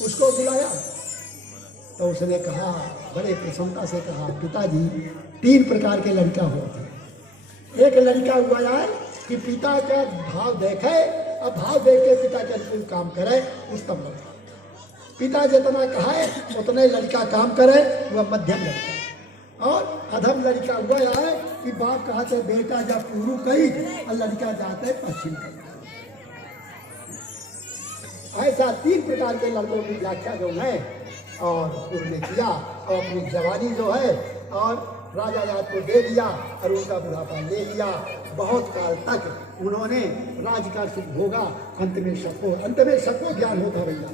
उसको बुलाया तो उसने कहा, बड़े प्रसन्नता से कहा, पिताजी 3 प्रकार के लड़का होते हैं। एक लड़का हुआ है कि पिता का भाव देखे और भाव देख के पिता के अनुकूल काम करे, उत्तम लड़का। पिता जितना कहे उतने लड़का काम करे, वह मध्यम लड़का। और अधम लड़का हुआ है कि बाप कहा से बेटा जब पूर्व कही और लड़का जाते पश्चिम कही। ऐसा 3 प्रकार के लड़कों की व्याख्या जो है और उन्होंने किया, और अपनी जवानी जो है और राजा याद को दे दिया और उनका बुढ़ापा ले लिया। बहुत काल तक उन्होंने राज का सुख भोगा। अंत में सबको ज्ञान होता भैया।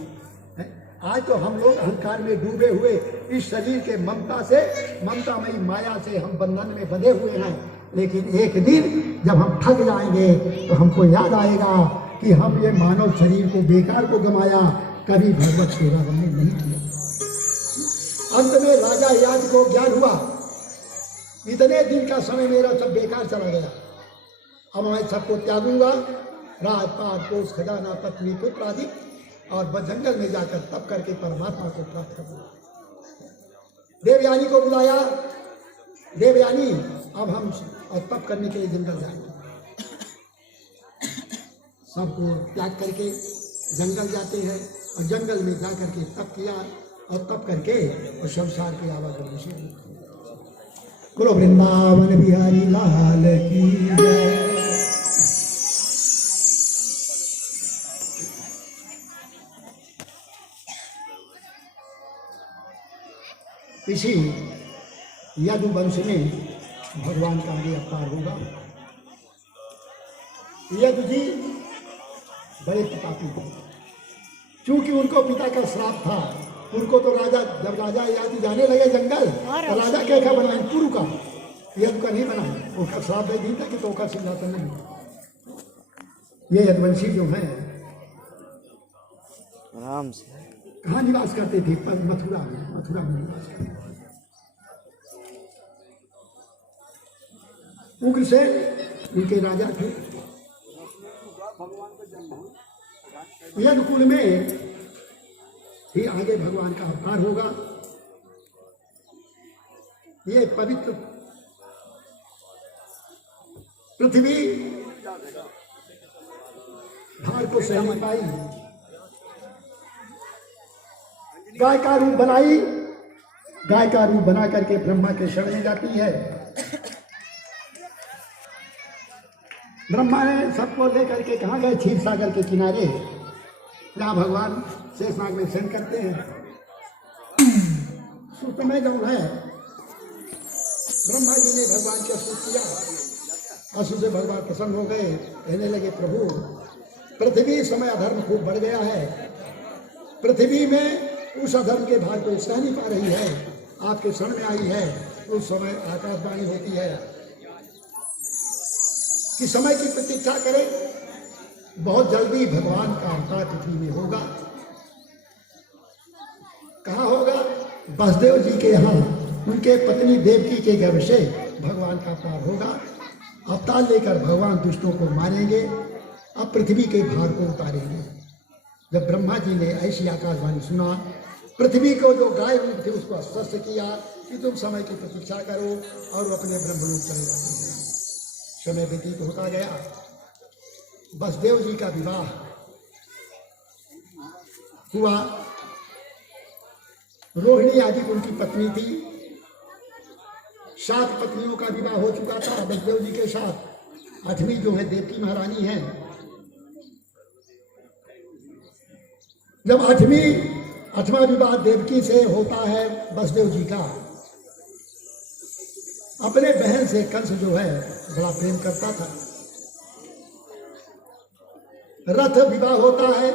आज तो हम लोग अहंकार में डूबे हुए इस शरीर के ममतामयी माया से हम बंधन में बंधे हुए हैं। लेकिन एक दिन जब हम थक जाएंगे तो हमको याद आएगा कि हम ये मानव शरीर को बेकार को गमाया, कभी भगवत सेवा हमने नहीं किया। अंत में राजा याद को ज्ञान हुआ, इतने दिन का समय मेरा सब बेकार चला गया, अब मैं सबको त्यागूंगा, राजपाट कोष खजाना पत्नी पुत्र आदि, और बस जंगल में जाकर तप करके परमात्मा को प्राप्त करूंगा। देवयानी को बुलाया, देवयानी अब हम तप करने के लिए जंगल जाएंगे। सबको त्याग करके जंगल जाते हैं और जंगल में जा करके तप किया और तप करके और संसार के आवागमन से गुरु वृंदावन बिहारी लाल की जय। इसी यदुवंश में भगवान का आगे अवतार होगा। यदु जी बड़े प्रतापी थे, चूंकि उनको पिता का श्राप था। उनको तो राजा, जब राजा याद जाने लगे जंगल तो राजा क्या क्या बनाए, पुरु का, यदु का नहीं बना। उनका श्राप दे दी था कि तो का सिंहासन नहीं। ये यदुवंशी जो है आराम से कहाँ निवास करते थे? मथुरा में निवास करते। उग्रसेन उनके राजा थे। यदुकुल में ही आगे भगवान का अवतार होगा। ये पवित्र पृथ्वी भार को सह नहीं पाई, गाय का रूप बनाई, गाय का रूप बना करके ब्रह्मा के शरण में जाती है। ब्रह्मा ने सबको लेकर के कहाँ गए? क्षीर सागर के किनारे, जहाँ भगवान शेषनाग में शयन करते हैं। उस समय जो है ब्रह्मा जी ने भगवान का स्तुति किया, असु से भगवान प्रसन्न हो गए। कहने लगे, प्रभु पृथ्वी इस समय अधर्म खूब बढ़ गया है, पृथ्वी में उस अधर्म के भार को सह नहीं पा रही है, आपके शरण में आई है। उस समय आकाशवाणी होती है कि समय की प्रतीक्षा करें, बहुत जल्दी भगवान का अवतार पृथ्वी में होगा। कहाँ होगा? वसुदेव जी के यहाँ, उनके पत्नी देवकी के गर्भ से भगवान का अवतार होगा। अवतार लेकर भगवान दुष्टों को मारेंगे, अब पृथ्वी के भार को उतारेंगे। जब ब्रह्मा जी ने ऐसी आकाशवाणी सुना, पृथ्वी को जो गाय रूप थे उसको आश्वस्त किया कि तुम समय की प्रतीक्षा करो, और वो अपने ब्रह्मलोक चले जाते हैं। समय व्यतीत होता गया। वसुदेव जी का विवाह हुआ। रोहिणी आदि उनकी पत्नी थी। 7 पत्नियों का विवाह हो चुका था वसुदेव जी के साथ। 8वीं जो है देवकी महारानी है। जब 8वां विवाह देवकी से होता है वसुदेव जी का, अपने बहन से कंस जो है बड़ा प्रेम करता था। रथ विवाह होता है।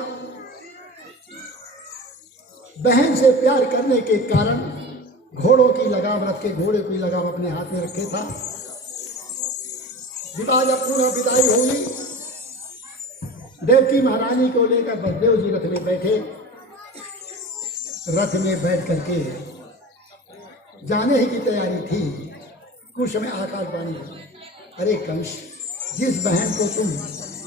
बहन से प्यार करने के कारण घोड़ों की लगाम, रथ के घोड़े की लगाम अपने हाथ में रखे था। विवाह जब पूर्ण विदाई हुई, देवकी महारानी को लेकर वसुदेव जी रथ में बैठे। रथ में बैठ करके जाने ही की तैयारी थी। कुछ समय आकाशवाणी, अरे कंस, जिस बहन को तुम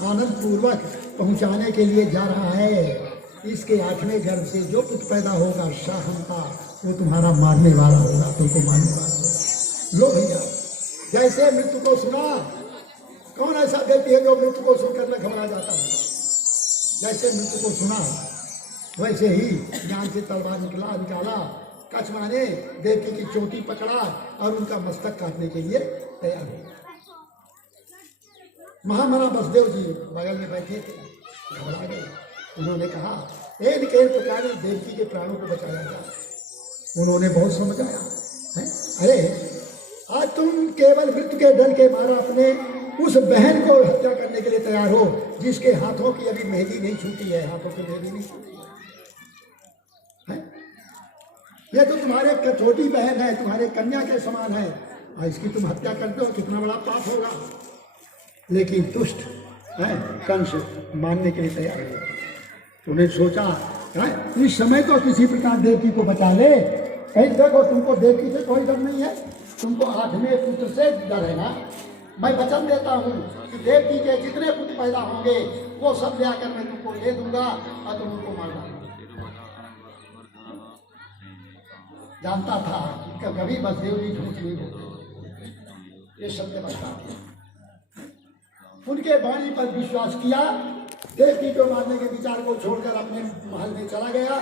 आनंद पूर्वक पहुंचाने के लिए जा रहा है, इसके 8वें गर्भ से जो कुछ पैदा होगा शाहम का, वो तुम्हारा मारने वाला होगा, तुमको मारने वाला होगा। लो भैया, जैसे मृत्यु को सुना, कौन ऐसा व्यक्ति है जो मृत्यु को सुनकर न घबरा जाता है? जैसे मृत्यु को सुना वैसे ही ज्ञान से तलवार निकाला, कछुआ ने देवकी की चोटी पकड़ा और उनका मस्तक काटने के लिए तैयार हो गया। महामना बसदेव जी बगल में बैठे थे, घबरा गए। उन्होंने कहा, एक प्रकार देवकी के प्राणों को बचाया जाए। उन्होंने बहुत समझाया है, अरे आज तुम केवल मृत्यु के डर के मारा अपने उस बहन को हत्या करने के लिए तैयार हो जिसके हाथों की अभी मेहंदी नहीं छूटी है, हाथों की मेहंदी नहीं छूटी है। ये तो तुम्हारे छोटी बहन है, तुम्हारे कन्या के समान है, और इसकी तुम हत्या करते हो, कितना बड़ा पाप होगा। लेकिन दुष्ट है कंस मानने के लिए तैयार हो। उन्हें सोचा है, इस समय तो किसी प्रकार देवकी को बचा ले। कहीं देखो, तुमको देवकी से कोई डर नहीं है, तुमको 8वें पुत्र से डर है ना। मैं वचन देता हूँ कि देवकी के जितने पुत्र पैदा होंगे वो सब ले आकर मैं तुमको ले दूंगा और तुम उनको मार डालूंगा। जानता था कि कभी बसदेव जी झूठ नहीं बोलते, ये सत्य बता। उनके वाणी पर विश्वास किया, देवकी को मारने के विचार को छोड़कर अपने महल में चला गया।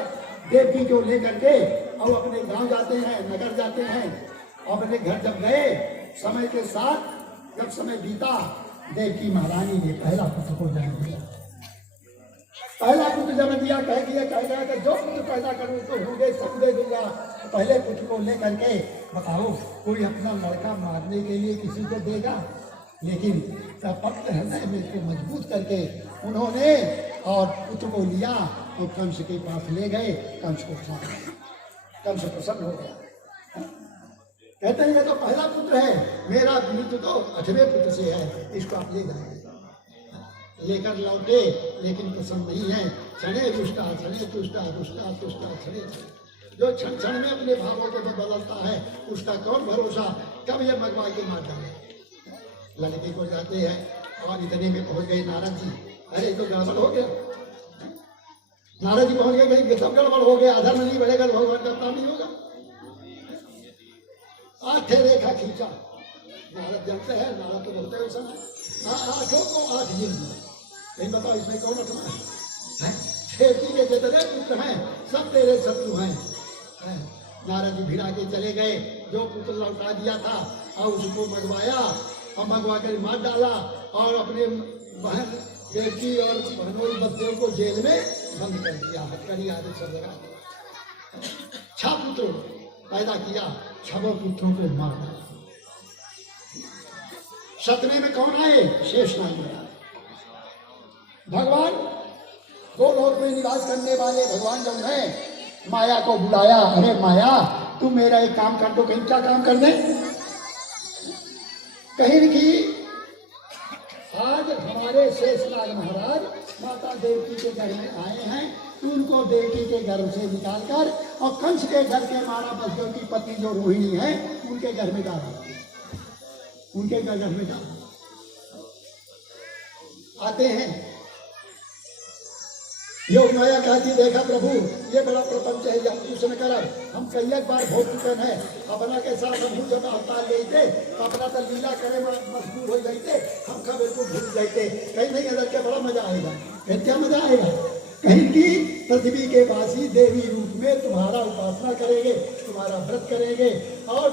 देवकी को लेकर के और अपने गांव जाते हैं, नगर जाते हैं। अपने घर जब गए, समय के साथ जब समय बीता, देवकी महारानी ने पहला पुत्र को जन्म दिया। पहला पुत्र जन्म दिया, कह गया कि जो पुत्र पैदा करूँ तो होंगे सब दे दूंगा। पहले पुत्र को लेकर के बताओ, कोई अपना लड़का मारने के लिए किसी को देगा? लेकिन पक्त हृदय में इसको मजबूत करके उन्होंने और पुत्र को लिया तो कंस के पास ले गए। कंस को कंस प्रसन्न हो गया। कहते हैं ये तो पहला पुत्र है, मेरा मृत्यु तो 8वें पुत्र से है, इसको आप ले जाएंगे। लेकर लौटे, लेकिन प्रसन्न नहीं है। क्षणे दुष्टा क्षणे तुष्टा, दुष्टा तुष्टा क्षणे क्षणे। जो क्षण क्षण में अपने भावों को बदलता है, उसका कौन भरोसा कब ये मगवा के मार डाले। लड़के को जाते हैं और इतने में पहुंच गए नारद जी। अरे तो गड़बड़ हो गया। नारद जी पहुंच गए, कहीं सब गड़बड़ हो गया, अधर्म नहीं बढ़ेगा तो भगवान का काम नहीं होगा। 8 रेखा खींचा। नारद जानते हैं, नारद तो बोलते हैं समय 8 को 8 गिन दिया। नहीं बताओ इसमें कौन रखना है? खेती के जितने पुत्र हैं सब तेरे शत्रु हैं। नारद जी भिड़ा के चले गए, जो पुत्र लौटा दिया था और उसको मंगवाया और मंगवा कर मार डाला और अपने बहन देवकी और बहनोई बसदेव को जेल में बंद कर दिया। हथकड़ी आदि सब लगा दिया। 6 पुत्र पैदा किया, 6 पुत्रों को मार डाला। 7वें में कौन आए? शेषनाग आए। भगवान दो लोक में निवास करने वाले भगवान जो है, माया को बुलाया। अरे माया, तुम मेरा एक काम कर दो। कहीं क्या काम करने? कहीं की आज हमारे शेषनाग महाराज माता देवकी के घर में आए हैं, उनको देवकी के गर्भ से निकालकर और कंस के घर के मारा बसदेव की पत्नी जो रोहिणी है उनके घर में डाला। उनके घर में डाला। आते हैं योग माया कहती, देखा प्रभु ये बड़ा प्रपंच है, जब कुछ न कर हम कई एक बार भोग चुके हैं। अपना के साथ हम जब अवतार ले थे अपना तो लीला करे मजबूर हो जाते, हम कब बिल्कुल भूल जाते। कहीं नहीं अंदर के बड़ा मजा आएगा। क्या मजा आएगा? कहीं की पृथ्वी के वासी देवी रूप में तुम्हारा उपासना करेंगे, तुम्हारा व्रत करेंगे और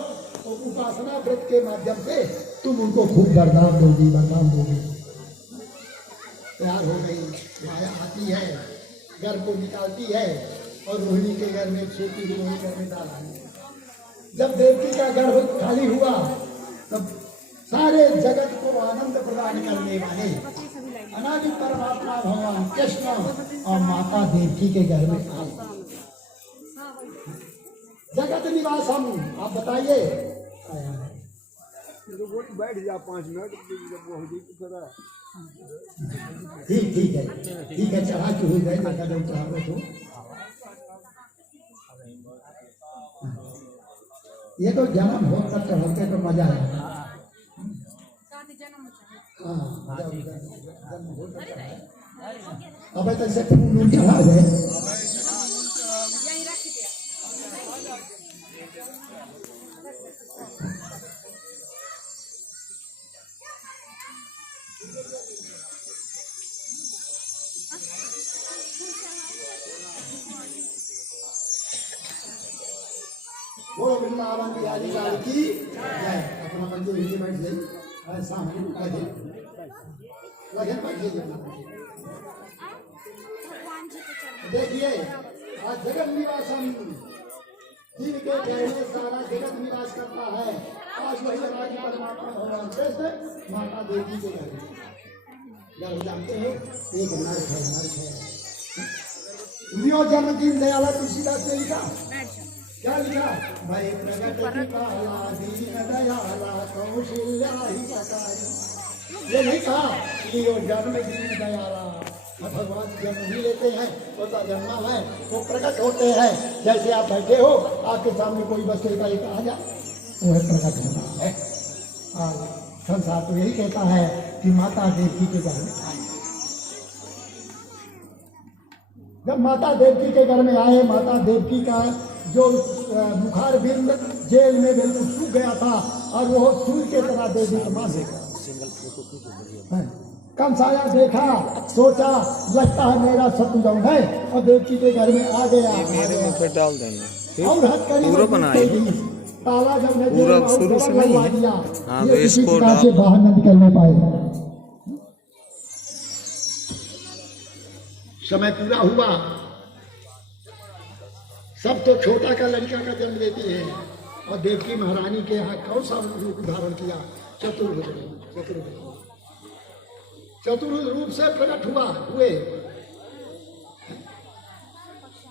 उपासना व्रत के माध्यम से तुम उनको खूब वरदान दोगी, वरदान दोगी। तैयार हो गई माया, आती है, घर को निकालती है और रोहिणी के घर में छोटी रोहिणी घर में डाला। जब देवकी का गर्भ खाली हुआ तब सारे जगत को आनंद प्रदान करने वाले अनादि परमात्मा भगवान कृष्ण और माता देवकी के घर में आए। जगत निवास हम, आप बताइए। बैठ जा 5 मिनट। ठीक है चढ़ा के हो जाए तो ये तो जन्म हो तब चढ़ाते तो मजा है। हाँ जन्म हो जाता है। अब तक से फूल चढ़ा जाए। बोलो वृंदावन बिहारी लाल की जय। अपना मंदिर नीचे बैठ जाइए, सामने लगे लगे बैठ जाइए। देखिए आज जगत निवासम, जीव के घर में सारा जगत निवास करता है। आज वही हमारी परमात्मा भगवान कृष्ण माता देवी के घर में जानते हो एक नर्क है। जन्मदिन दयाला तुलसीदास ने लिखा, क्या लिखा? भाई प्रगट कृपाला दीन दयाला कौशल्या ही सकारी। ये नहीं कहा कि वो जन्मदिन दयाला, भगवान जन्म ही लेते हैं, होता जन्मा है, वो प्रकट होते हैं। जैसे आप बैठे हो, आपके सामने कोई बस एक आ जाए, वो है प्रकट होता है। और संसार तो यही कहता है कि माता देवकी के घर में आए। जब माता देवकी के घर में आए, माता देवकी का जो बुखार बिंद जेल में बिल्कुल सूख गया था और वो सूर्य के तरह देवी को मां देखा। कंसाया देखा, सोचा लगता है मेरा शत्रुघ्न है, और देवकी के घर में आ गया। डाल देना और पूरा बनाए, ताला जब पूरा शुरू से नहीं है। हाँ तो इसको से बाहर न निकलने पाए। समय पूरा हुआ, सब तो छोटा का लड़का का जन्म लेती है, और देवकी महारानी के यहाँ कौन सा रूप धारण किया? चतुर्भुज। चतुर्भुज रूप से प्रकट हुए।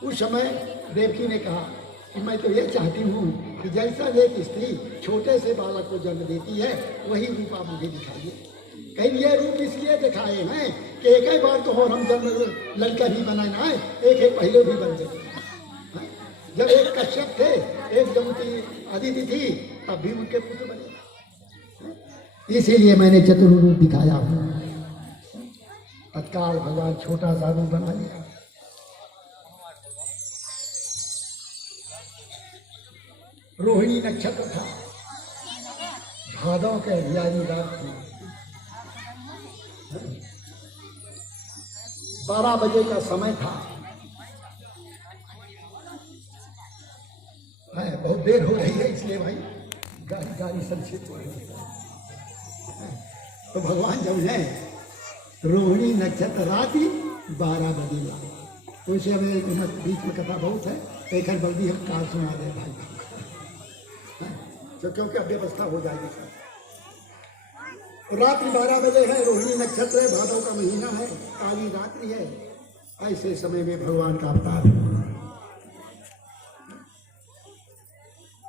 उस समय देवकी ने कहा कि मैं तो ये चाहती हूँ कि जैसा एक स्त्री छोटे से बालक को जन्म देती है, वही रूप आप मुझे दिखाइए। कहीं ये रूप इसलिए दिखाए हैं कि एक ही बार तो और हम जन्म लड़का ही बनाना है, एक पहले भी बन जाए। जब एक कश्यप थे, एक जमती अदिति थी, तब भी उनके पुत्र बने। इसीलिए मैंने चतुर्भुज रूप दिखाया हूँ। तत्काल भगवान छोटा सा रूप बना लिया। रोहिणी नक्षत्र था, भादों के अंधियारी रात थी, 12 बजे का समय था। बहुत देर हो रही है, इसलिए भाई गाड़ी संक्षिप्त हो रही है। तो भगवान जब है रोहिणी नक्षत्र रात 12 बजे ला, तो इसे हमें बीच में कथा बहुत है, एक बल्दी हम कार सुना दे भाई, तो क्योंकि अब व्यवस्था हो जाएगी। रात्रि 12 बजे है, रोहिणी नक्षत्र है, भादव का महीना है, काली रात्रि है। ऐसे समय में भगवान का अवतार।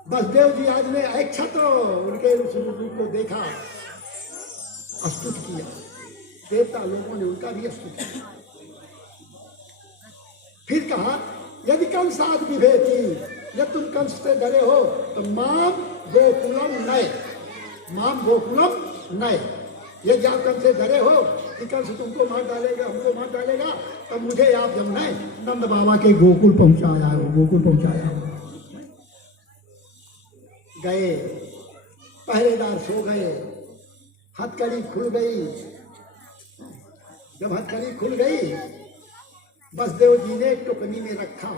बसदेव जी आज ने अक्षत उनके उस रूप को देखा, स्तुत किया। देवता लोगों ने उनका भी स्तुत किया। फिर कहा यदि कंसाद विभेति, जब तुम कंस से डरे हो तो माम गोकुलम नय, माम गोकुलम नय। ये जब कंस से डरे हो कि कंस तुमको मार डालेगा, हमको मार डालेगा, तब मुझे आप जब है नंद बाबा के गोकुल पहुंचाया हो, गोकुल पहुंचाया हो। गए, पहरेदार सो गए, हथकड़ी खुल गई। जब हथकड़ी खुल गई, बसदेव जी ने टुकनी में रखा।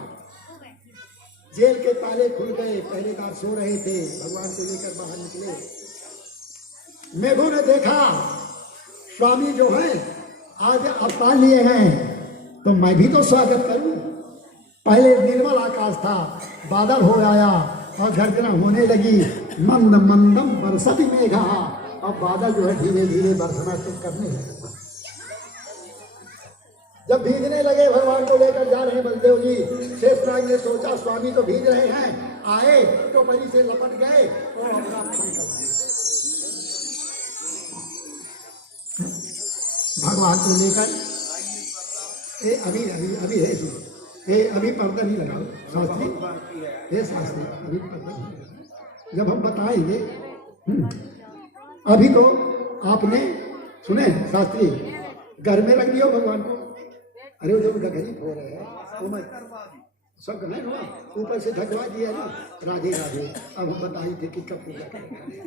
जेल के ताले खुल गए, पहरेदार सो रहे थे, भगवान को लेकर बाहर निकले। मेघों ने देखा स्वामी जो है आज अवतार लिए हैं, तो मैं भी तो स्वागत करूं। पहले निर्मल आकाश था, बादल हो आया और गर्जना होने लगी। मंद मंदम बरसती मेघा, अब बादल जो है धीरे धीरे बरसना शुरू करने लगे। जब भीगने लगे, भगवान को लेकर जा रहे बलदेव जी, शेषनाग ने सोचा स्वामी तो भीग रहे हैं, आए तो परी से लपट गए और अपना फन कर गए। भगवान को लेकर अभी अभी अभी है, अभी पर्दा नहीं लगाओ शास्त्री, हे शास्त्री अभी पर्दा नहीं लगाओ। जब हम बताएंगे, अभी तो आपने सुने शास्त्री घर में रख दियो भगवान को, अरे वो जो गरीब हो रहे हैं वो मैं सब है ना, ऊपर से ढकवा दिया ना, राधे राधे। अब हम बताई थे कि कब पूजा करेंगे।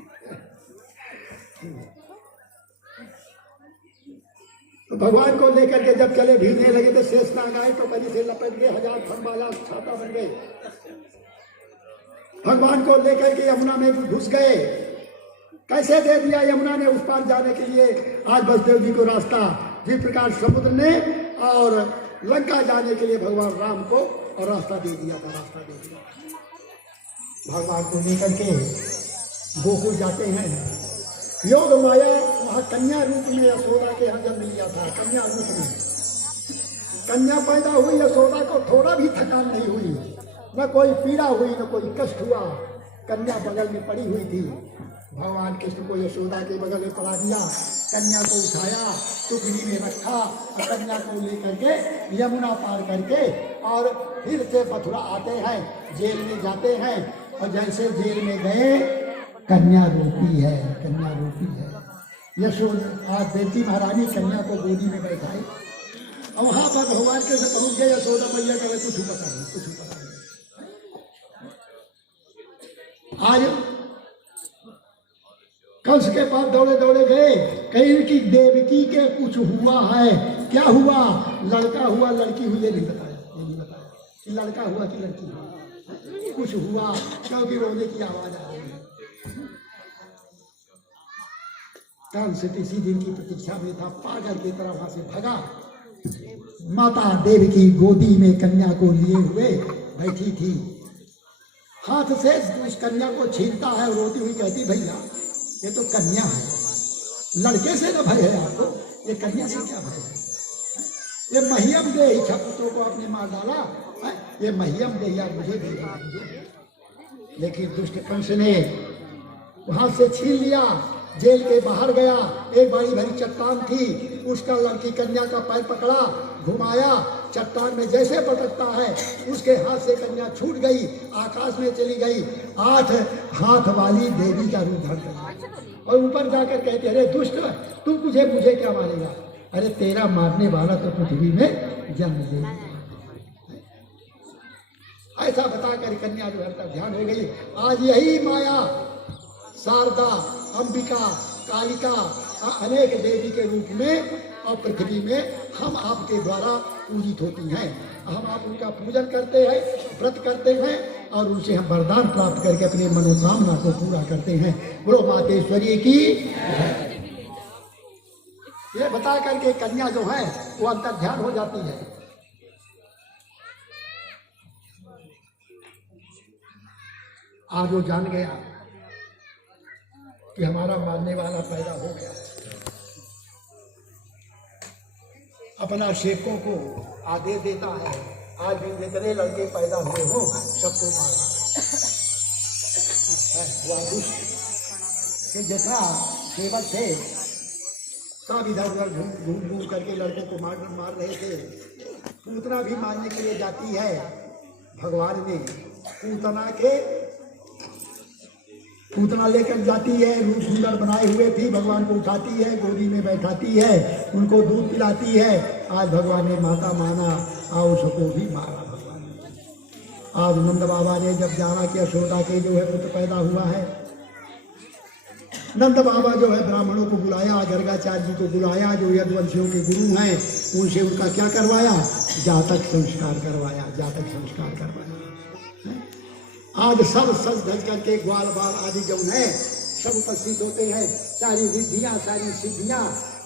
तो भगवान को लेकर के जब चले भीगने लगे तो शेषनाग आए तो पहले से लपट गए, 1000 फन वाला छाता बन गए। भगवान को लेकर के यमुना में घुस गए। कैसे दे दिया यमुना ने उस पार जाने के लिए आज बसदेव जी को रास्ता, जिस प्रकार समुद्र ने और लंका जाने के लिए भगवान राम को और रास्ता दे दिया था, रास्ता दे दिया। भगवान को लेकर के गोकुल जाते हैं। योग माया वहां कन्या रूप में यशोदा के यहाँ जन्म लिया था। कन्या रूप में कन्या पैदा हुई। यशोदा को थोड़ा भी थकान नहीं हुई, न कोई पीड़ा हुई, न कोई कष्ट हुआ। कन्या बगल में पड़ी हुई थी। भगवान कृष्ण को यशोदा के बगल में पड़ा दिया, कन्या को उठाया, टुकड़ी में रखा और कन्या को लेकर के यमुना पार करके और फिर से मथुरा आते हैं, जेल में जाते हैं। और जैसे जेल में गए, कन्या रोती है, कन्या रोती है। यशोदा आज देवकी महारानी कन्या को गोदी में बैठाई और वहां पर भगवान कृष्ण पहुंच गए। यशोदा मैया का कुछ पता नहीं, कुछ पता नहीं। आज कंस के पास दौड़े दौड़े गए, कहीं कि देवकी के कुछ हुआ है। क्या हुआ? लड़का हुआ, लड़की हुई, ये नहीं बताया, ये नहीं बताया कि लड़का हुआ कि लड़की हुआ। कुछ हुआ क्योंकि रोने की आवाज आ रही है। कंस इसी दिन की प्रतीक्षा में था, पागल की तरह वहां से भगा। माता देवकी गोदी में कन्या को लिए हुए बैठी थी। हाथ से उस कन्या को छीनता है, रोती हुई कहती, भैया ये तो कन्या है, लड़के से ना भय है आपको, ये कन्या से क्या भय है? ये महियम दे, इच्छा पुत्रों को आपने मार डाला, ये महियम दे या मुझे दे, मुझे। लेकिन दुष्ट कंस ने वहां से छीन लिया, जेल के बाहर गया। एक बड़ी भरी चट्टान थी, उसका लड़की कन्या का पैर पकड़ा, घुमाया, चट्टान में जैसे पटकता है उसके हाथ से कन्या छूट गई, आकाश में चली गई। 8 हाथ वाली देवी का रूप धारण कर और ऊपर जाकर कहते, अरे दुष्ट, तुम मुझे क्या मारेगा? अरे तेरा मारने वाला तो पृथ्वी में जन्म ले। ऐसा बताकर कन्या जो है ध्यान हो गई। आज यही माया शारदा, अंबिका, कालिका, अनेक देवी के रूप में और पृथ्वी में हम आपके द्वारा पूजित होती हैं। हम आप उनका पूजन करते हैं, व्रत करते हैं और उनसे हम वरदान प्राप्त करके अपनी मनोकामना को पूरा करते हैं। बोलो मातेश्वरी की। ये बता करके कन्या जो है वो अंतर ध्यान हो जाती है। आज वो जान गया कि हमारा मानने वाला पैदा हो गया। अपना सेवकों को आदेश देता है, आज भी जितने लड़के पैदा हुए हो सबको मारा। वह दुष्ट कि जितना सेवक थे सब इधर उधर घूम घूम करके लड़के को मार रहे थे। पूतना भी मारने के लिए जाती है। भगवान ने पूतना लेकर जाती है, रूप सुंदर बनाए हुए थी, भगवान को उठाती है, गोदी में बैठाती है, उनको दूध पिलाती है। आज भगवान ने माता माना और उसको भी मारा भगवान ने। आज नंद बाबा ने जब जाना कि यशोदा के जो है पुत्र पैदा हुआ है, नंद बाबा जो है ब्राह्मणों को बुलाया, गर्गाचार्य जी को बुलाया, जो यदुवंशियों के गुरु हैं, उनसे उनका क्या करवाया? जातक संस्कार करवाया, जातक संस्कार करवाया। आज सब सज धज करके ग्वाल बाल आदि जो है सब उपस्थित होते हैं। सारी रिद्धियाँ, सारी सिद्धियाँ,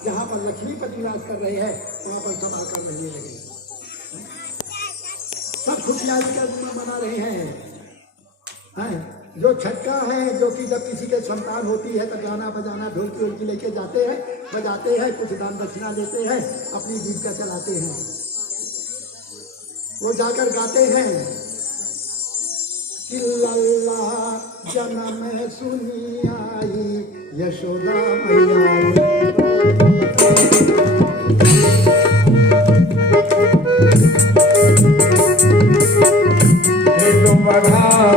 जहाँ पर लक्ष्मीपति निवास कर रहे हैं वहाँ पर सब आकर रहने लगे। सब खुशहाली का दिन मना रहे हैं। जो छक्का है, जो कि जब किसी के संतान होती है तो गाना बजाना ढोलकी वोलकी लेके जाते हैं, बजाते हैं, कुछ दान दक्षिणा देते हैं, अपनी जीविका चलाते हैं। वो जाकर गाते हैं कि लल्ला जन्म सुनी आई यशोदा मैया। बधाई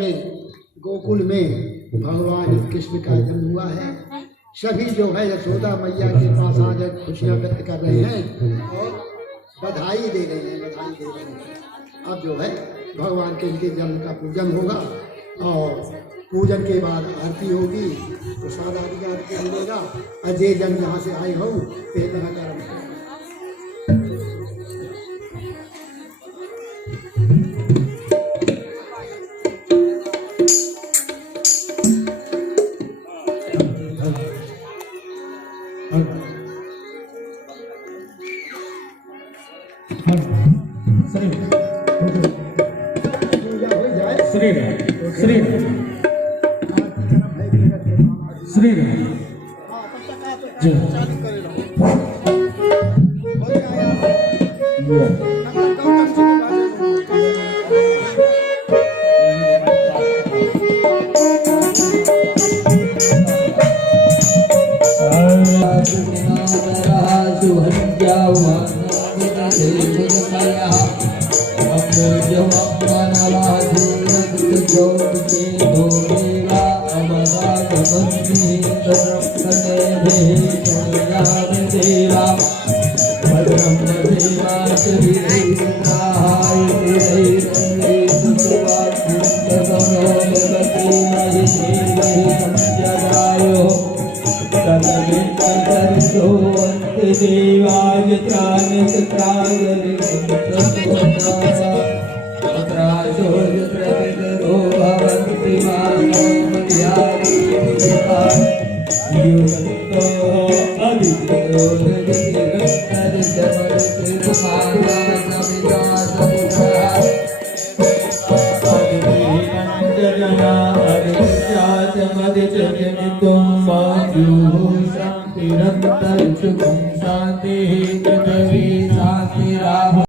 में गोकुल में भगवान कृष्ण का जन्म हुआ है। सभी जो है यशोदा मैया के पास आ जाए खुशियाँ व्यक्त कर रहे हैं और बधाई दे रहे हैं, बधाई दे रहे हैं। अब जो है भगवान के इनके जन्म का पूजन होगा और पूजन के बाद आरती होगी, प्रसाद आदि का आरती मिलेगा। अजय जन जहाँ से आए हो ते तरह का रंग श्री राम श्री राम श्री राम जी देवाय त्राण शांति पृथ्वी